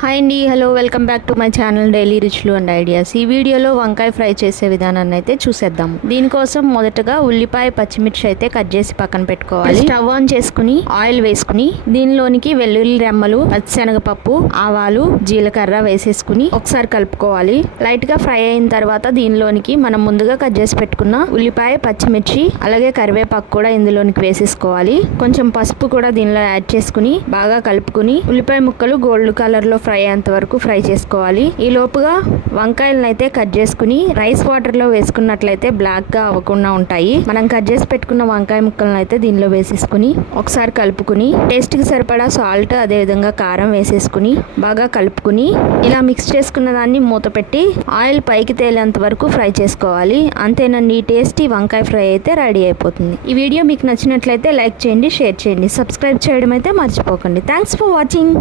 Hi అండి, hello, welcome back to my channel daily రుచులు and ideas. ఈ వీడియోలో వంకాయ ఫ్రై చేసే విధానాన్ని అయితే చూసేద్దాం. దీనికోసం మొదటగా ఉల్లిపాయ, పచ్చిమిర్చి అయితే కట్ చేసి పక్కన పెట్టుకోవాలి. స్టవ్ ఆన్ చేసుకుని ఆయిల్ వేసుకుని దీనిలోనికి వెల్లుల్లి రెమ్మలు, పచ్చిశనగపప్పు, ఆవాలు, జీలకర్ర వేసేసుకుని ఒకసారి కలుపుకోవాలి. లైట్ గా ఫ్రై అయిన తర్వాత దీనిలోనికి మనం ముందుగా కట్ చేసి పెట్టుకున్న ఉల్లిపాయ, పచ్చిమిర్చి అలాగే కరివేపాకు కూడా ఇందులోనికి వేసేసుకోవాలి. కొంచెం పసుపు కూడా దీనిలో యాడ్ చేసుకుని బాగా కలుపుకుని ఉల్లిపాయ ముక్కలు గోల్డ్ కలర్ లో ఫ్రై అయ్యేంత వరకు ఫ్రై చేసుకోవాలి. ఈ లోపుగా వంకాయలను అయితే కట్ చేసుకుని రైస్ వాటర్ లో వేసుకున్నట్లయితే బ్లాక్ గా అవ్వకుండా ఉంటాయి. మనం కట్ చేసి పెట్టుకున్న వంకాయ ముక్కలను అయితే దీనిలో వేసేసుకుని ఒకసారి కలుపుకుని టేస్ట్ కి సరిపడా సాల్ట్, అదే విధంగా కారం వేసేసుకుని బాగా కలుపుకుని ఇలా మిక్స్ చేసుకున్న దాన్ని మూత పెట్టి ఆయిల్ పైకి తేలేంత వరకు ఫ్రై చేసుకోవాలి. అంతేనండి, టేస్టీ వంకాయ ఫ్రై అయితే రెడీ అయిపోతుంది. ఈ వీడియో మీకు నచ్చినట్లయితే లైక్ చేయండి, షేర్ చేయండి, సబ్స్క్రైబ్ చేయడం అయితే మర్చిపోకండి. Thanks for watching.